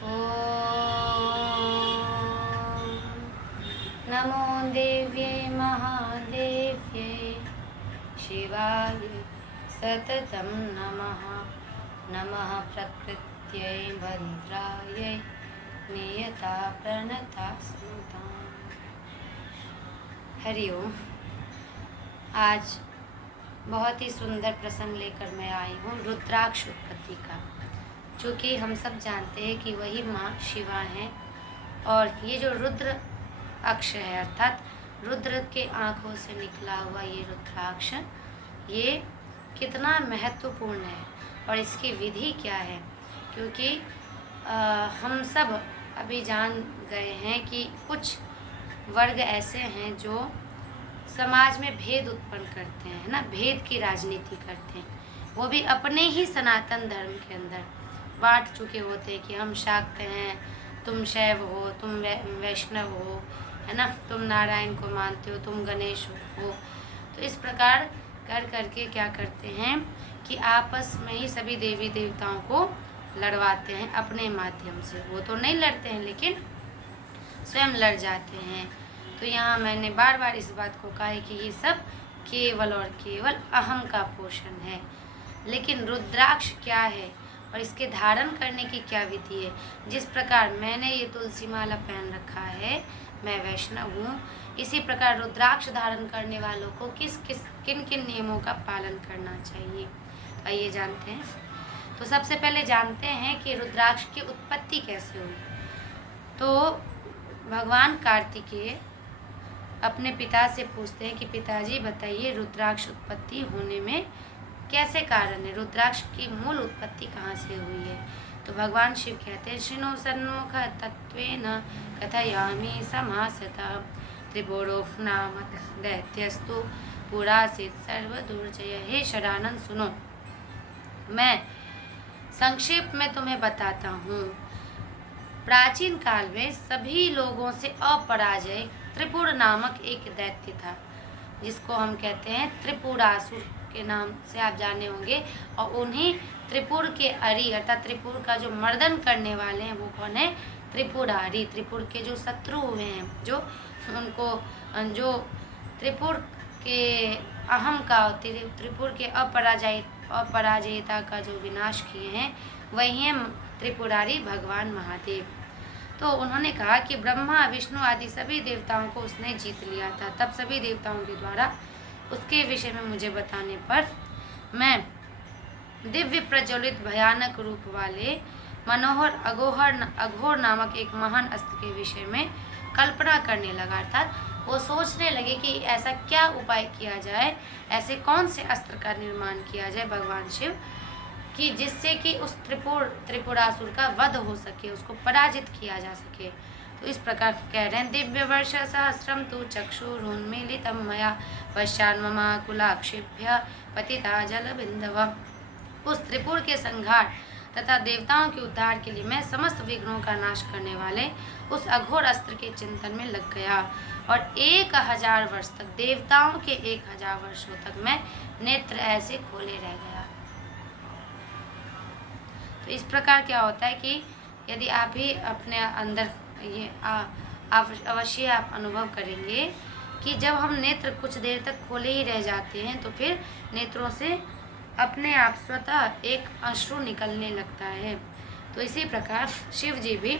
ॐ नमो देव्यै महादेव्यै शिवाय सततं नमः। नमः प्रकृत्यै भद्रायै नियता प्रणता स्मृता। हरिओम। आज बहुत ही सुंदर प्रसंग लेकर मैं आई हूँ रुद्राक्ष उत्पत्ति का, चूँकि हम सब जानते हैं कि वही माँ शिवा हैं। और ये जो रुद्र अक्ष है अर्थात रुद्र के आँखों से निकला हुआ ये रुद्राक्ष, ये कितना महत्वपूर्ण है और इसकी विधि क्या है। क्योंकि हम सब अभी जान गए हैं कि कुछ वर्ग ऐसे हैं जो समाज में भेद उत्पन्न करते हैं, है ना, भेद की राजनीति करते हैं। वो भी अपने ही सनातन धर्म के अंदर बांट चुके होते हैं कि हम शाक्त हैं, तुम शैव हो, तुम वैष्णव हो, है ना, तुम नारायण को मानते हो, तुम गणेश हो। तो इस प्रकार कर करके क्या करते हैं कि आपस में ही सभी देवी देवताओं को लड़वाते हैं अपने माध्यम से। वो तो नहीं लड़ते हैं लेकिन स्वयं लड़ जाते हैं। तो यहाँ मैंने बार बार इस बात को कहा है कि ये सब केवल और केवल अहम का पोषण है। लेकिन रुद्राक्ष क्या है और इसके धारण करने की क्या विधि है। जिस प्रकार मैंने ये तुलसी माला पहन रखा है, मैं वैष्णव हूँ, इसी प्रकार रुद्राक्ष धारण करने वालों को किन किन नियमों का पालन करना चाहिए, तो आइए जानते हैं। तो सबसे पहले जानते हैं कि रुद्राक्ष की उत्पत्ति कैसे हुई। तो भगवान कार्तिकेय अपने पिता से पूछते हैं कि पिताजी बताइए रुद्राक्ष उत्पत्ति होने में कैसे कारण है, रुद्राक्ष की मूल उत्पत्ति कहाँ से हुई है। तो भगवान शिव कहते हैं शृणु सन्मुख तत्वेन कथयामि समासतः त्रिपुरो नाम दैत्यस्तु पुरासित सर्वदुर्जय। हे शरानंद सुनो, मैं संक्षेप में तुम्हें बताता हूँ। प्राचीन काल में सभी लोगों से अपराजय त्रिपुर नामक एक दैत्य था, जिसको हम कहते हैं त्रिपुरासुर के नाम से आप जाने होंगे। और उन्हीं त्रिपुर के अरी अर्थात त्रिपुर का जो मर्दन करने वाले हैं वो कौन है, त्रिपुरारी। त्रिपुर के जो शत्रु हुए हैं, जो उनको त्रिपुर के अहम का, त्रिपुर के अपराजयता का जो विनाश किए हैं, वही हैं त्रिपुरारी भगवान महादेव। तो उन्होंने कहा कि ब्रह्मा विष्णु आदि सभी देवताओं को उसने जीत लिया था। तब सभी देवताओं के द्वारा उसके विषय में मुझे बताने पर मैं दिव्य प्रज्वलित भयानक रूप वाले मनोहर अघोर नामक एक महान अस्त्र के विषय में कल्पना करने लगा। अर्थात वो सोचने लगे कि ऐसा क्या उपाय किया जाए, ऐसे कौन से अस्त्र का निर्माण किया जाए भगवान शिव कि जिससे कि उस त्रिपुरासुर का वध हो सके, उसको पराजित किया जा सके। तो इस प्रकार कह रहे हैं दिव्य वर्ष सहस्रम तु चक्षुरुन्मीलितं मया पश्चान्ममाकुलाक्षेभ्य पतिता जल बिंदव। उस त्रिपुर के संहार तथा देवताओं के उद्धार के लिए मैं समस्त विघ्नों का नाश करने वाले उस अघोर अस्त्र के चिंतन में लग गया और 1000 वर्ष तक, देवताओं के 1000 वर्षों तक मैं नेत्र ऐसे खोले रह गया। तो इस प्रकार क्या होता है कि यदि आप भी अपने अंदर ये अवश्य आप अनुभव करेंगे कि जब हम नेत्र कुछ देर तक खोले ही रह जाते हैं तो फिर नेत्रों से अपने आप स्वतः एक अश्रु निकलने लगता है। तो इसी प्रकार शिव जी भी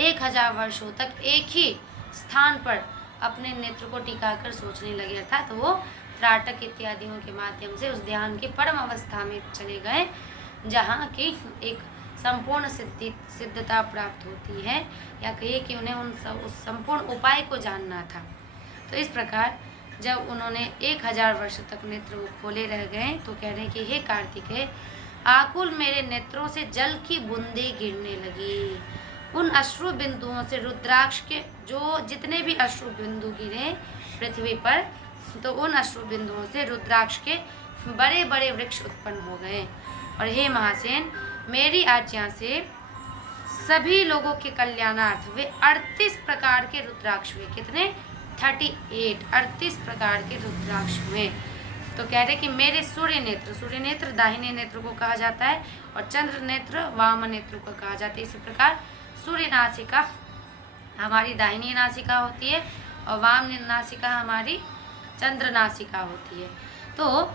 1000 वर्षों तक एक ही स्थान पर अपने नेत्र को टिकाकर सोचने लगे। अर्थात वो त्राटक इत्यादियों के माध्यम से उस ध्यान की परम अवस्था में चले गए, जहाँ की एक संपूर्ण सिद्धता प्राप्त होती है, या कहिए कि उन्हें उस संपूर्ण उपाय को जानना था। तो इस प्रकार जब उन्होंने 1000 वर्ष तक नेत्र वो खोले रह गए तो कह रहे हैं कि हे कार्तिकेय, आकुल मेरे नेत्रों से जल की बूंदें गिरने लगी। उन अश्रु बिंदुओं से रुद्राक्ष के जो जितने भी अश्रु बिंदु गिरे पृथ्वी पर, तो उन अश्रु बिंदुओं से रुद्राक्ष के बड़े बड़े वृक्ष उत्पन्न हो गए। और हे महासेन, मेरी आज्ञा से सभी लोगों के कल्याणार्थ वे 38 प्रकार के रुद्राक्ष हुए। कितने? 38 प्रकार के रुद्राक्ष हुए। तो कह रहे कि मेरे सूर्य नेत्र दाहिने नेत्र को कहा जाता है और चंद्र नेत्र वाम नेत्र को कहा जाता है। इसी प्रकार सूर्य नासिका हमारी दाहिनी नासिका होती है और वाम नासिका हमारी चंद्र नासिका होती है। तो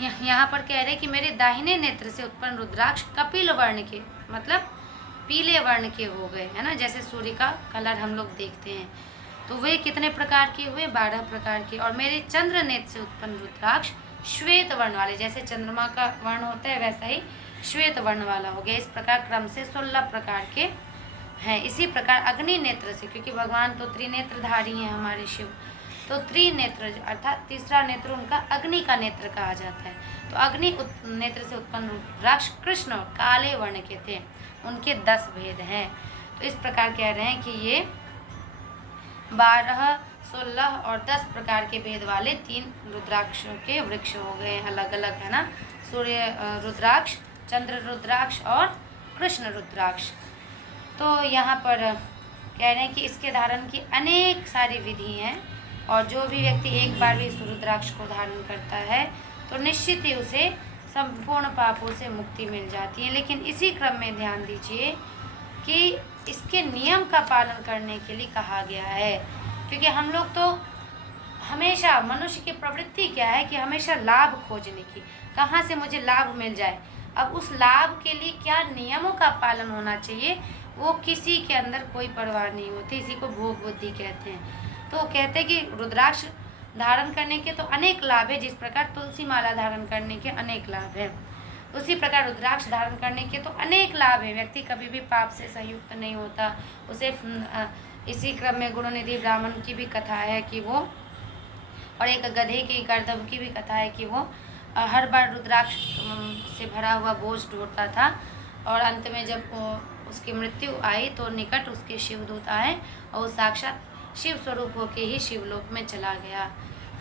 यहाँ पर कह रहे कि मेरे दाहिने नेत्र से उत्पन्न रुद्राक्ष कपिल वर्ण के मतलब पीले वर्ण के हो गए, है ना, जैसे सूर्य का कलर हम लोग देखते हैं। तो वे कितने प्रकार के हुए? 12 प्रकार के। और मेरे चंद्र नेत्र से उत्पन्न रुद्राक्ष श्वेत वर्ण वाले, जैसे चंद्रमा का वर्ण होता है वैसा ही श्वेत वर्ण वाला हो गया। इस प्रकार क्रम से 16 प्रकार के हैं। इसी प्रकार अग्नि नेत्र से, क्योंकि भगवान तो त्रिनेत्रधारी हैं हमारे शिव, तो त्रिनेत्र अर्थात तीसरा नेत्र उनका अग्नि का नेत्र कहा जाता है। तो अग्नि नेत्र से उत्पन्न रुद्राक्ष कृष्ण और काले वर्ण के थे, उनके 10 भेद हैं। तो इस प्रकार कह रहे हैं कि ये 12, 16 और 10 प्रकार के भेद वाले 3 रुद्राक्षों के वृक्ष हो गए अलग अलग, है ना, सूर्य रुद्राक्ष, चंद्र रुद्राक्ष और कृष्ण रुद्राक्ष। तो यहाँ पर कह रहे हैं कि इसके धारण की अनेक सारी विधि हैं और जो भी व्यक्ति एक बार भी इस रुद्राक्ष को धारण करता है तो निश्चित ही उसे संपूर्ण पापों से मुक्ति मिल जाती है। लेकिन इसी क्रम में ध्यान दीजिए कि इसके नियम का पालन करने के लिए कहा गया है, क्योंकि हम लोग तो हमेशा, मनुष्य की प्रवृत्ति क्या है कि हमेशा लाभ खोजने की, कहाँ से मुझे लाभ मिल जाए। अब उस लाभ के लिए क्या नियमों का पालन होना चाहिए, वो किसी के अंदर कोई परवाह नहीं होती। इसी को भोग बुद्धि कहते हैं। तो कहते हैं कि रुद्राक्ष धारण करने के तो अनेक लाभ है, जिस प्रकार तुलसी माला धारण करने के अनेक लाभ है, उसी प्रकार रुद्राक्ष धारण करने के तो अनेक लाभ है। व्यक्ति कभी भी पाप से संयुक्त नहीं होता। उसे इसी क्रम में गुणनिधि ब्राह्मण की भी कथा है कि वो, और एक गधे की गर्दभ की भी कथा है कि वो हर बार रुद्राक्ष से भरा हुआ बोझ ढोता था और अंत में जब उसकी मृत्यु आई तो निकट उसके शिवदूत आए और वो साक्षात शिव स्वरूप होके ही शिवलोक में चला गया।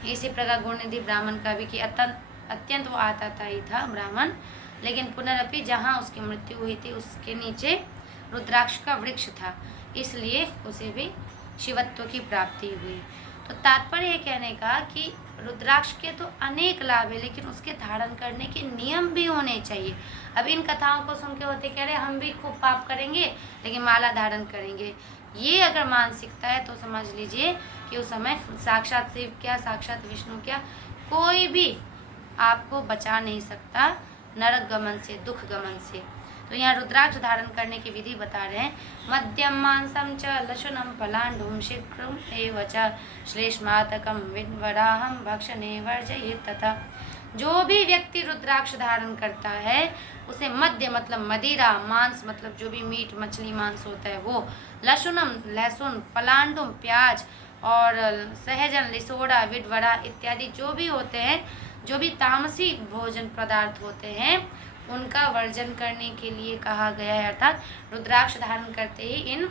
इसी प्रकार गुणनिधि ब्राह्मण का भी कि अत्यंत वो आताताई था ब्राह्मण, लेकिन पुनरअपि जहाँ उसकी मृत्यु हुई थी उसके नीचे रुद्राक्ष का वृक्ष था, इसलिए उसे भी शिवत्व की प्राप्ति हुई। तो तात्पर्य ये कहने का कि रुद्राक्ष के तो अनेक लाभ है, लेकिन उसके धारण करने के नियम भी होने चाहिए। अब इन कथाओं को सुन के होते कह रहे हम भी खूब पाप करेंगे लेकिन माला धारण करेंगे, ये अगर मानसिकता है तो समझ लीजिए कि उस समय साक्षात शिव क्या, साक्षात विष्णु क्या, कोई भी आपको बचा नहीं सकता नरक गमन से, दुख गमन से। तो यहाँ रुद्राक्ष धारण करने की विधि बता रहे हैं। मध्यम मांसम च लशुनम पलांडुम शीघ्रम एव च श्लेष्मातकम विद्वराहम भक्षणे वर्जयेत् तथा। जो भी व्यक्ति रुद्राक्ष धारण करता है उसे मध्य मतलब मदिरा, मांस मतलब जो भी मीट मछली मांस होता है वो, लशुनम लहसुन, पलांडुम प्याज और सहजन लिसोड़ा विडवड़ा इत्यादि जो भी होते हैं, जो भी तामसी भोजन पदार्थ होते हैं उनका वर्जन करने के लिए कहा गया है। अर्थात रुद्राक्ष धारण करते ही इन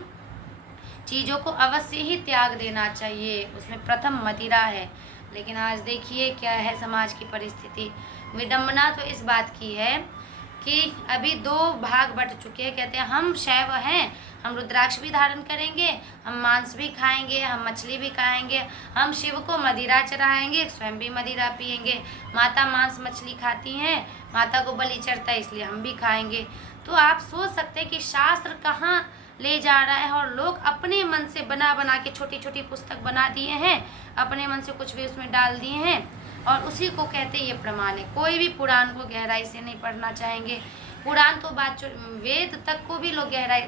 चीज़ों को अवश्य ही त्याग देना चाहिए। उसमें प्रथम मदिरा है। लेकिन आज देखिए क्या है समाज की परिस्थिति। विडंबना तो इस बात की है कि अभी 2 भाग बट चुके हैं। कहते हैं हम शैव हैं, हम रुद्राक्ष भी धारण करेंगे, हम मांस भी खाएंगे, हम मछली भी खाएंगे, हम शिव को मदिरा चढ़ाएंगे, स्वयं भी मदिरा पिएंगे। माता मांस मछली खाती हैं, माता को बलि चढ़ता है इसलिए हम भी खाएंगे। तो आप सोच सकते हैं कि शास्त्र कहाँ ले जा रहा है, और लोग अपने मन से बना बना के छोटी छोटी पुस्तक बना दिए हैं, अपने मन से कुछ भी उसमें डाल दिए हैं और उसी को कहते ये प्रमाण है। कोई भी पुराण को गहराई से नहीं पढ़ना चाहेंगे। पुराण तो बात, वेद तक को भी लोग गहराई,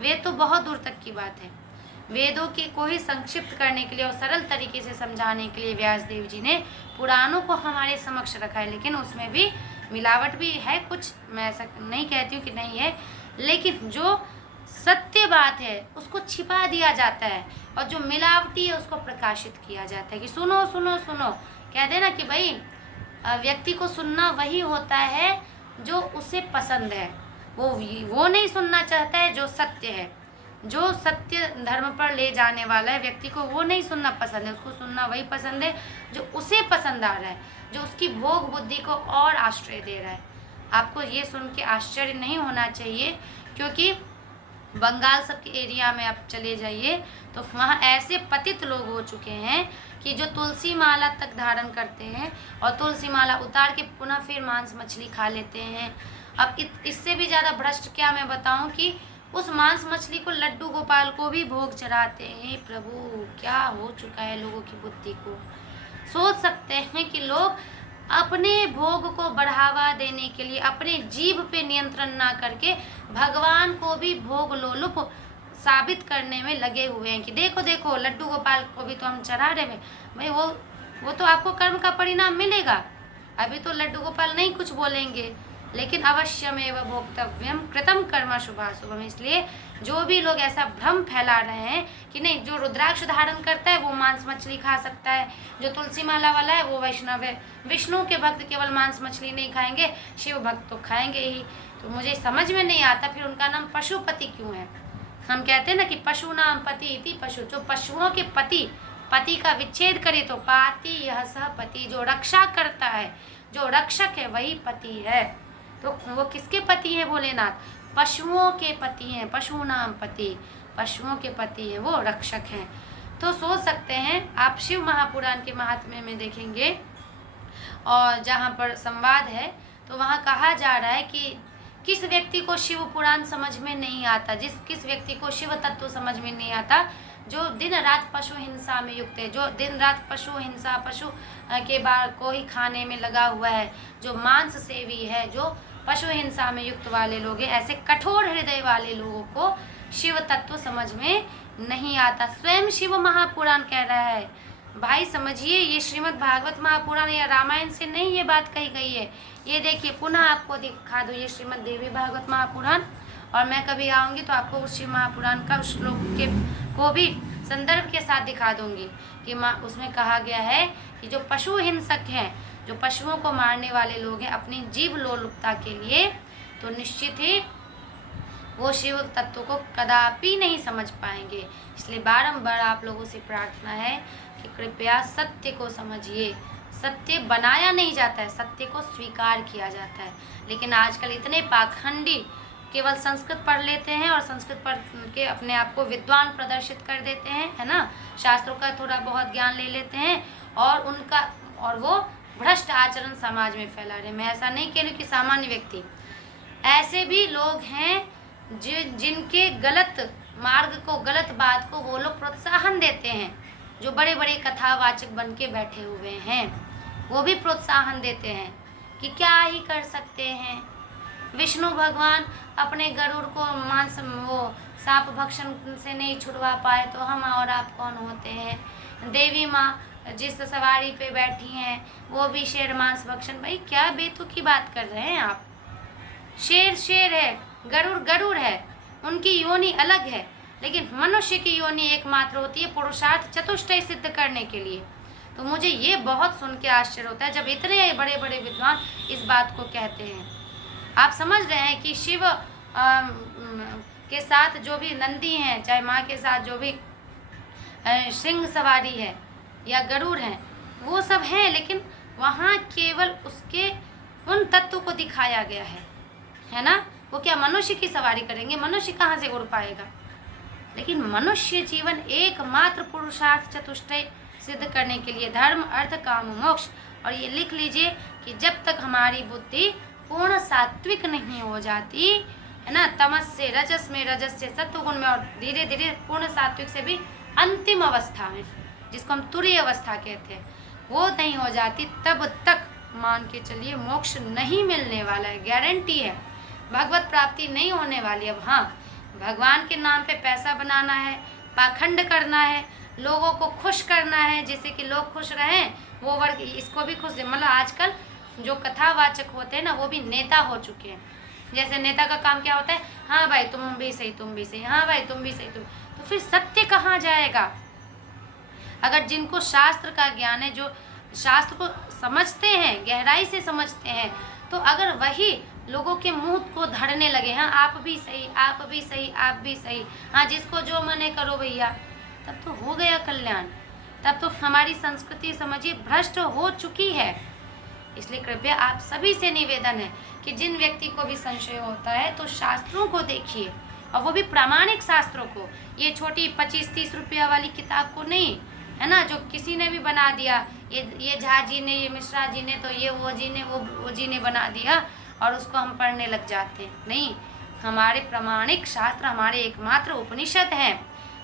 वेद तो बहुत दूर तक की बात है। वेदों के को ही संक्षिप्त करने के लिए और सरल तरीके से समझाने के लिए व्यास देव जी ने पुराणों को हमारे समक्ष रखा है। लेकिन उसमें भी मिलावट भी है कुछ, मैं ऐसा नहीं कहती हूँ कि नहीं है, लेकिन जो सत्य बात है उसको छिपा दिया जाता है और जो मिलावटी है उसको प्रकाशित किया जाता है कि सुनो सुनो सुनो। कह देना कि भाई व्यक्ति को सुनना वही होता है जो उसे पसंद है, वो नहीं सुनना चाहता है जो सत्य है, जो सत्य धर्म पर ले जाने वाला है व्यक्ति को वो नहीं सुनना पसंद है। उसको सुनना वही पसंद है जो उसे पसंद आ रहा है, जो उसकी भोग बुद्धि को और आश्रय दे रहा है। आपको ये सुन के आश्चर्य नहीं होना चाहिए, क्योंकि बंगाल सब के एरिया में आप चले जाइए तो वहाँ ऐसे पतित लोग हो चुके हैं कि कि जो तुलसी माला तक धारण करते हैं और तुलसी माला उतार के पुनः फिर मांस मछली खा लेते हैं। अब इससे भी ज़्यादा भ्रष्ट क्या मैं बताऊं कि उस मांस मछली को लड्डू गोपाल को भी भोग चढ़ाते हैं। प्रभु, क्या हो चुका है लोगों की बुद्धि को। सोच सकते हैं कि लोग अपने भोग को बढ़ावा देने के लिए अपने जीभ पे नियंत्रण ना करके भगवान को भी भोग लोलुप साबित करने में लगे हुए हैं कि देखो देखो लड्डू गोपाल को भी तो हम चढ़ा रहे हैं। भाई वो तो आपको कर्म का परिणाम मिलेगा। अभी तो लड्डू गोपाल नहीं कुछ बोलेंगे, लेकिन अवश्यमेव भोक्तव्यम कृतम कर्म शुभाशुभम। इसलिए जो भी लोग ऐसा भ्रम फैला रहे हैं कि नहीं जो रुद्राक्ष धारण करता है वो मांस मछली खा सकता है, जो तुलसी माला वाला है वो वैष्णव है, विष्णु के भक्त केवल मांस मछली नहीं खाएंगे, शिव भक्त तो खाएंगे ही। तो मुझे समझ में नहीं आता फिर उनका नाम पशुपति क्यों है। हम कहते हैं ना कि पशु नाम पति इति पशु, जो पशुओं के पति का विच्छेद करे तो पाति यह सह पति, जो रक्षा करता है जो रक्षक है वही पति है। तो वो किसके पति हैं भोलेनाथ? पशुओं के पति हैं, पशु नाम पति, पशुओं के पति हैं, वो रक्षक हैं। तो सोच सकते हैं आप शिव महापुराण के महात्म्य में देखेंगे और जहाँ पर संवाद है तो वहाँ कहा जा रहा है कि किस व्यक्ति को शिव पुराण समझ में नहीं आता, किस व्यक्ति को शिव तत्व समझ में नहीं आता, जो दिन रात पशु हिंसा में युक्त है, जो दिन रात पशु हिंसा पशु के बाल को ही खाने में लगा हुआ है, जो मांस सेवी है, जो पशु हिंसा में युक्त वाले लोग हैं, ऐसे कठोर हृदय वाले लोगों को शिव तत्व समझ में नहीं आता। स्वयं शिव महापुराण कह रहा है। भाई समझिए, ये श्रीमद् भागवत महापुराण या रामायण से नहीं ये बात कही गई है। ये देखिए पुनः आपको दिखा दूँ ये श्रीमद् देवी भागवत महापुराण, और मैं कभी आऊँगी तो आपको उस शिव महापुराण का उस श्लोक के को भी संदर्भ के साथ दिखा दूँगी कि उसमें कहा गया है कि जो पशु हिंसक हैं, जो पशुओं को मारने वाले लोग हैं अपनी जीव लोलुपता के लिए, तो निश्चित ही वो शिव तत्व को कदापि नहीं समझ पाएंगे। इसलिए बारंबार आप लोगों से प्रार्थना है कि कृपया सत्य को समझिए। सत्य बनाया नहीं जाता है, सत्य को स्वीकार किया जाता है। लेकिन आजकल इतने पाखंडी केवल संस्कृत पढ़ लेते हैं और संस्कृत पढ़ के अपने आप को विद्वान प्रदर्शित कर देते हैं, है ना, शास्त्रों का थोड़ा बहुत ज्ञान ले लेते हैं और वो भ्रष्ट आचरण समाज में फैला रहे। मैं ऐसा नहीं कह रही कि सामान्य व्यक्ति, ऐसे भी लोग हैं जिनके गलत मार्ग को, गलत बात को वो लोग प्रोत्साहन देते हैं, जो बड़े बड़े कथावाचक बन के बैठे हुए हैं, वो भी प्रोत्साहन देते हैं कि क्या ही कर सकते हैं। विष्णु भगवान अपने गरुड़ को मांस वो सांप भक्षण से नहीं छुड़वा पाए तो हम और आप कौन होते हैं। देवी माँ जिस सवारी पे बैठी हैं वो भी शेर मांस भक्षण। भाई क्या बेतुकी बात कर रहे हैं आप। शेर शेर है, गरुड़ गरुड़ है, उनकी योनि अलग है, लेकिन मनुष्य की योनि एकमात्र होती है पुरुषार्थ चतुष्टय सिद्ध करने के लिए। तो मुझे ये बहुत सुन के आश्चर्य होता है जब इतने बड़े बड़े विद्वान इस बात को कहते हैं। आप समझ रहे हैं कि शिव के साथ जो भी नंदी हैं, चाहे माँ के साथ जो भी सिंह सवारी है या गरुड़ हैं, वो सब हैं, लेकिन वहाँ केवल उसके उन तत्व को दिखाया गया है ना। वो क्या मनुष्य की सवारी करेंगे? मनुष्य कहाँ से उड़ पाएगा? लेकिन मनुष्य जीवन एकमात्र पुरुषार्थ चतुष्टय सिद्ध करने के लिए धर्म अर्थ काम मोक्ष। और ये लिख लीजिए कि जब तक हमारी बुद्धि पूर्ण सात्विक नहीं हो जाती है ना, तमस से रजस में, रजस से सत्वगुण में, और धीरे धीरे पूर्ण सात्विक से भी अंतिम अवस्था में, जिसको हम तुरीय अवस्था कहते हैं, वो नहीं हो जाती, तब तक मान के चलिए मोक्ष नहीं मिलने वाला है, गारंटी है। भगवत प्राप्ति नहीं होने वाली। अब हाँ, भगवान के नाम पे पैसा बनाना है, पाखंड करना है, लोगों को खुश करना है, जिससे कि लोग खुश रहें, वो वर्ग इसको भी खुश दे। मतलब आजकल जो कथावाचक होते हैं ना, वो भी नेता हो चुके हैं। जैसे नेता का काम क्या होता है, हाँ भाई तुम भी सही, तुम भी सही, हाँ भाई तुम भी सही, तुम। तो फिर सत्य कहाँ जाएगा? अगर जिनको शास्त्र का ज्ञान है, जो शास्त्र को समझते हैं, गहराई से समझते हैं, तो अगर वही लोगों के मुंह को धरने लगे, हाँ आप भी सही, आप भी सही, आप भी सही, हाँ जिसको जो मने करो भैया, तब तो हो गया कल्याण। तब तो हमारी संस्कृति समझिए भ्रष्ट हो चुकी है। इसलिए कृपया आप सभी से निवेदन है कि जिन व्यक्ति को भी संशय होता है तो शास्त्रों को देखिए, और वो भी प्रामाणिक शास्त्रों को, ये छोटी 25-30 रुपया वाली किताब को नहीं। है ना, जो किसी ने भी बना दिया, ये झा जी ने, ये मिश्रा जी ने, तो ये वो जी ने, वो जी ने बना दिया और उसको हम पढ़ने लग जाते हैं। नहीं, हमारे प्रमाणिक शास्त्र हमारे एकमात्र उपनिषद हैं,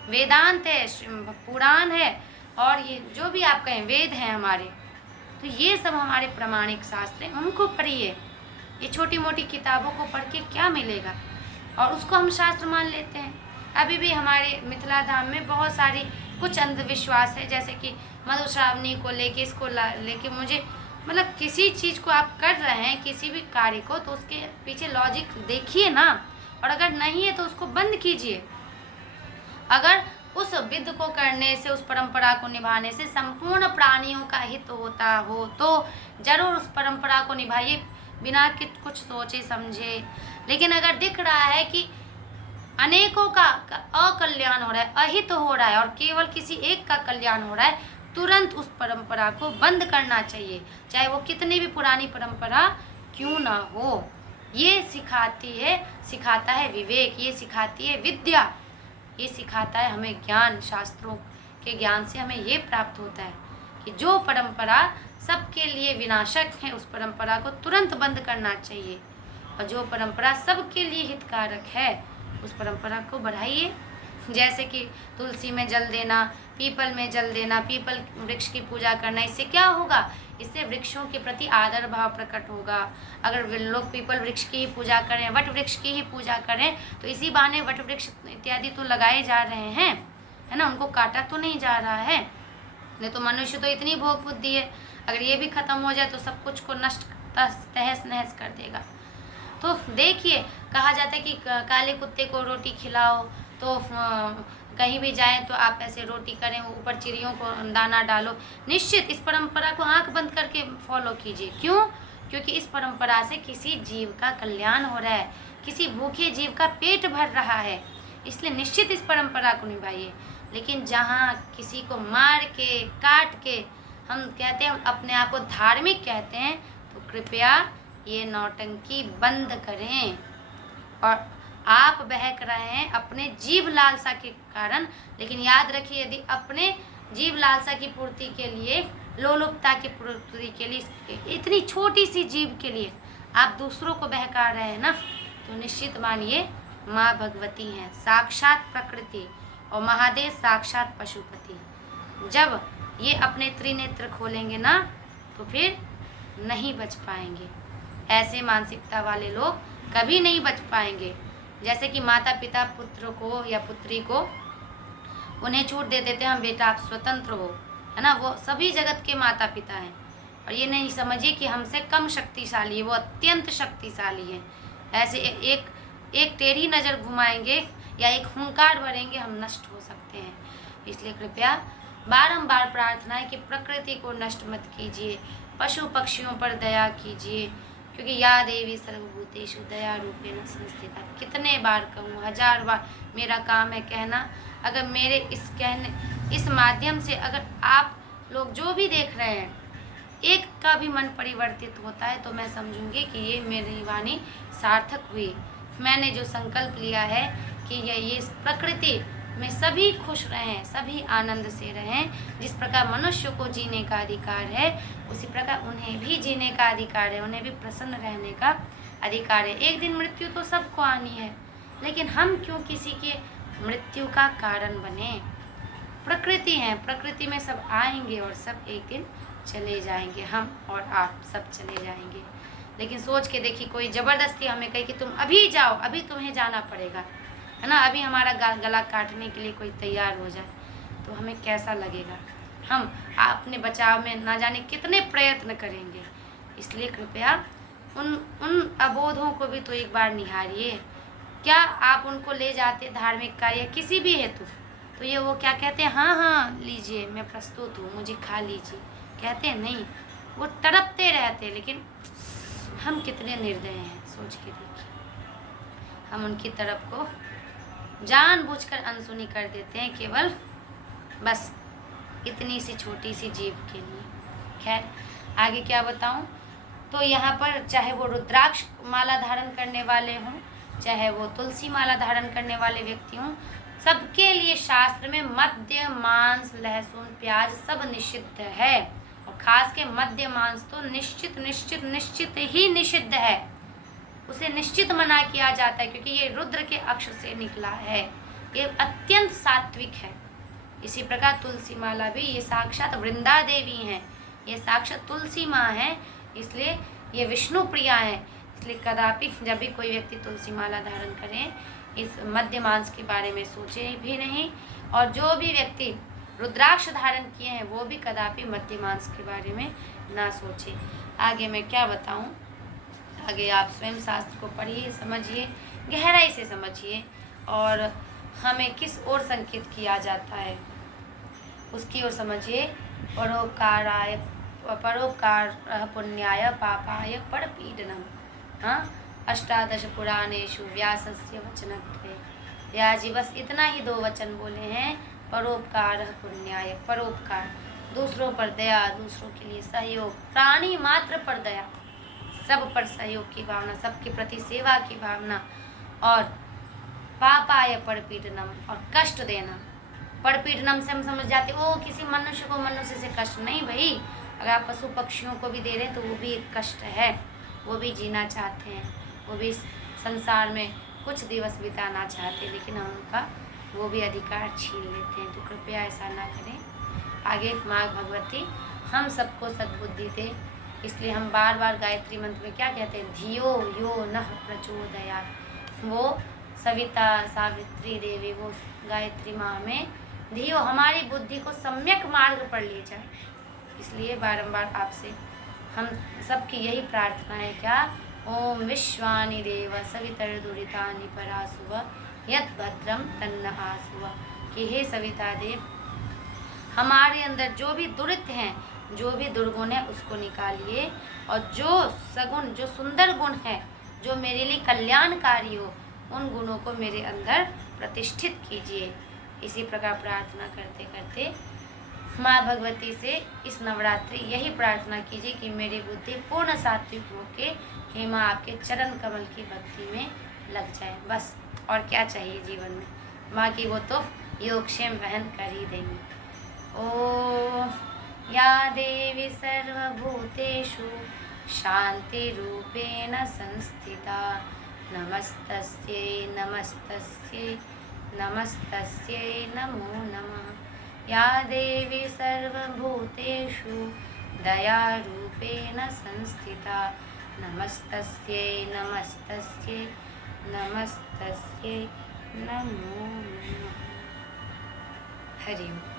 वेदांत है, पुराण है, और ये जो भी आप कहें वेद हैं हमारे, तो ये सब हमारे प्रमाणिक शास्त्र हैं, उनको पढ़िए। ये छोटी मोटी किताबों को पढ़ के क्या मिलेगा, और उसको हम शास्त्र मान लेते हैं। अभी भी हमारे मिथिला धाम में बहुत सारी कुछ अंधविश्वास है, जैसे कि मधुश्रावणी को लेके, इसको लेके, मुझे मतलब किसी चीज़ को आप कर रहे हैं, किसी भी कार्य को, तो उसके पीछे लॉजिक देखिए ना, और अगर नहीं है तो उसको बंद कीजिए। अगर उस विधि को करने से, उस परंपरा को निभाने से संपूर्ण प्राणियों का हित होता हो तो जरूर उस परंपरा को निभाइए, बिना कुछ सोचे समझे। लेकिन अगर दिख रहा है कि अनेकों का अकल्याण हो रहा है, अहित हो रहा है, और केवल किसी एक का कल्याण हो रहा है, तुरंत उस परंपरा को बंद करना चाहिए, चाहे वो कितनी भी पुरानी परंपरा क्यों ना हो। ये सिखाता है विवेक, ये सिखाती है विद्या, ये सिखाता है हमें ज्ञान। शास्त्रों के ज्ञान से हमें ये प्राप्त होता है कि जो परंपरा सबके लिए विनाशक है, उस परंपरा को तुरंत बंद करना चाहिए, और जो परंपरा सबके लिए हितकारक है, उस परंपरा को बढ़ाइए। जैसे कि तुलसी में जल देना, पीपल में जल देना, पीपल वृक्ष की पूजा करना, इससे क्या होगा? इससे वृक्षों के प्रति आदर भाव प्रकट होगा। अगर लोग पीपल वृक्ष की ही पूजा करें, वट वृक्ष की ही पूजा करें, तो इसी बहाने वट वृक्ष इत्यादि तो लगाए जा रहे हैं, है ना, उनको काटा तो नहीं जा रहा है। नहीं तो मनुष्य तो इतनी भोग बुद्धि है, अगर ये भी खत्म हो जाए तो सब कुछ को नष्ट तहस नहस कर देगा। तो देखिए, कहा जाता है कि काले कुत्ते को रोटी खिलाओ, तो कहीं भी जाएं तो आप ऐसे रोटी करें, ऊपर चिड़ियों को दाना डालो। निश्चित इस परंपरा को आंख बंद करके फॉलो कीजिए। क्यों? क्योंकि इस परंपरा से किसी जीव का कल्याण हो रहा है, किसी भूखे जीव का पेट भर रहा है, इसलिए निश्चित इस परंपरा को निभाइए। लेकिन जहाँ किसी को मार के, काट के हम कहते हैं, हम अपने आप को धार्मिक कहते हैं, तो कृपया ये नौटंकी बंद करें। और आप बहक रहे हैं अपने जीव लालसा के कारण, लेकिन याद रखिए, यदि अपने जीव लालसा की पूर्ति के लिए, लोलुपता की पूर्ति के लिए, इतनी छोटी सी जीव के लिए आप दूसरों को बहका रहे हैं ना, तो निश्चित मानिए माँ भगवती हैं, साक्षात प्रकृति, और महादेव साक्षात पशुपति। जब ये अपने त्रिनेत्र खोलेंगे ना, तो फिर नहीं बच पाएंगे। ऐसे मानसिकता वाले लोग कभी नहीं बच पाएंगे। जैसे कि माता पिता पुत्र को या पुत्री को उन्हें छूट दे देते हैं, हम बेटा आप स्वतंत्र हो, है ना, वो सभी जगत के माता पिता हैं, और ये नहीं समझिए कि हमसे कम शक्तिशाली है, वो अत्यंत शक्तिशाली है। ऐसे एक टेढ़ी नज़र घुमाएंगे या एक हुंकार भरेंगे, हम नष्ट हो सकते हैं। इसलिए कृपया बारंबार प्रार्थना है कि प्रकृति को नष्ट मत कीजिए, पशु पक्षियों पर दया कीजिए, क्योंकि या देवी सर्वभूतेषु दया रूपेण संस्थिता। कितने बार कहूँ, 1000 बार मेरा काम है कहना। अगर मेरे इस माध्यम से अगर आप लोग जो भी देख रहे हैं, एक का भी मन परिवर्तित होता है, तो मैं समझूंगी कि ये मेरी वाणी सार्थक हुई। मैंने जो संकल्प लिया है कि ये प्रकृति में सभी खुश रहें, सभी आनंद से रहें, जिस प्रकार मनुष्य को जीने का अधिकार है, उसी प्रकार उन्हें भी जीने का अधिकार है, उन्हें भी प्रसन्न रहने का अधिकार है। एक दिन मृत्यु तो सबको आनी है, लेकिन हम क्यों किसी के मृत्यु का कारण बने? प्रकृति है, प्रकृति में सब आएंगे और सब एक दिन चले जाएंगे, हम और आप सब चले जाएंगे। लेकिन सोच के देखिए, कोई ज़बरदस्ती हमें कहे कि तुम अभी जाओ, अभी तुम्हें जाना पड़ेगा, है ना, अभी हमारा गला काटने के लिए कोई तैयार हो जाए, तो हमें कैसा लगेगा? हम अपने बचाव में ना जाने कितने प्रयत्न करेंगे। इसलिए कृपया उन अबोधों को भी तो एक बार निहारिए। क्या आप उनको ले जाते धार्मिक कार्य किसी भी हेतु, तो ये वो क्या कहते हैं, हाँ हाँ लीजिए, मैं प्रस्तुत हूँ, मुझे खा लीजिए, कहते हैं? नहीं, वो तड़पते रहते। लेकिन हम कितने निर्दय हैं, सोच के देखिए। हम उनकी तरफ को जानबूझकर अनसुनी कर देते हैं, केवल बस इतनी सी छोटी सी जीव के लिए। खैर, आगे क्या बताऊं? तो यहाँ पर चाहे वो रुद्राक्ष माला धारण करने वाले हों, चाहे वो तुलसी माला धारण करने वाले व्यक्ति हों, सबके लिए शास्त्र में मद्य, मांस, लहसुन, प्याज सब निषिद्ध है। और खास के मद्य मांस तो निश्चित निश्चित निश्चित ही निषिद्ध है, उसे निश्चित मना किया जाता है, क्योंकि ये रुद्र के अक्ष से निकला है, ये अत्यंत सात्विक है। इसी प्रकार तुलसी माला भी, ये साक्षात वृंदा देवी हैं, ये साक्षात तुलसी माँ हैं, इसलिए ये विष्णु प्रिया हैं। इसलिए कदापि जब भी कोई व्यक्ति तुलसी माला धारण करें, इस मद्य मांस के बारे में सोचे भी नहीं। और जो भी व्यक्ति रुद्राक्ष धारण किए हैं वो भी कदापि मद्य मांस के बारे में ना सोचे। आगे मैं क्या बताऊं, आगे आप स्वयं शास्त्र को पढ़िए, समझिए, गहराई से समझिए, और हमें किस ओर संकेत किया जाता है उसकी ओर समझिए। परोपकार पुण्याय पापाय परपीडनम। हाँ, 18 पुराणेषु व्यासस्य वचनत्वे। व्यास जी बस इतना ही 2 वचन बोले हैं, परोपकार पुण्याय, परोपकार, दूसरों पर दया, दूसरों के लिए सहयोग, प्राणी मात्र पर दया, सब पर सहयोग की भावना, सबके प्रति सेवा की भावना, और पापाय परपीडनम, और कष्ट देना। परपीडनम से हम समझ जाते ओ किसी मनुष्य को मनुष्य से कष्ट नहीं भाई, अगर आप पशु पक्षियों को भी दे रहे हैं तो वो भी एक कष्ट है, वो भी जीना चाहते हैं, वो भी संसार में कुछ दिवस बिताना चाहते हैं, लेकिन हम उनका वो भी अधिकार छीन लेते हैं, तो कृपया ऐसा ना करें। आगे माँ भगवती हम सबको सद्बुद्धि दे, इसलिए हम बार बार गायत्री मंत्र में क्या कहते हैं, धियो यो नः प्रचोदयात्। वो सविता सावित्री देवी, वो गायत्री माँ में धियो हमारी बुद्धि को सम्यक मार्ग पर ले जाए। इसलिए बारंबार आपसे हम सबकी यही प्रार्थना है, क्या, ओम विश्वानि देव सवितर्दुरितानि परासुव यत् भद्रम तन्न आसुव, कि हे सविता देव, हमारे अंदर जो भी दुरित हैं, जो भी दुर्गुण है उसको निकालिए, और जो सगुण, जो सुंदर गुण है, जो मेरे लिए कल्याणकारी हो, उन गुणों को मेरे अंदर प्रतिष्ठित कीजिए। इसी प्रकार प्रार्थना करते करते माँ भगवती से इस नवरात्रि यही प्रार्थना कीजिए कि मेरी बुद्धि पूर्ण सात्विक होके हे माँ आपके चरण कमल की भक्ति में लग जाए, बस और क्या चाहिए जीवन में। माँ की वो तो योगक्षेम वहन कर ही देंगी। ओ या देवी सर्वभूतेषु शांतिरूपेण संस्थिता, नमस्तस्यै नमस्तस्यै नमस्तस्यै नमो नमः। या देवी सर्वभूतेषु दयारूपेण संस्थिता, नमस्तस्यै नमस्तस्यै नमस्तस्यै नमो नमः। हरि ओम।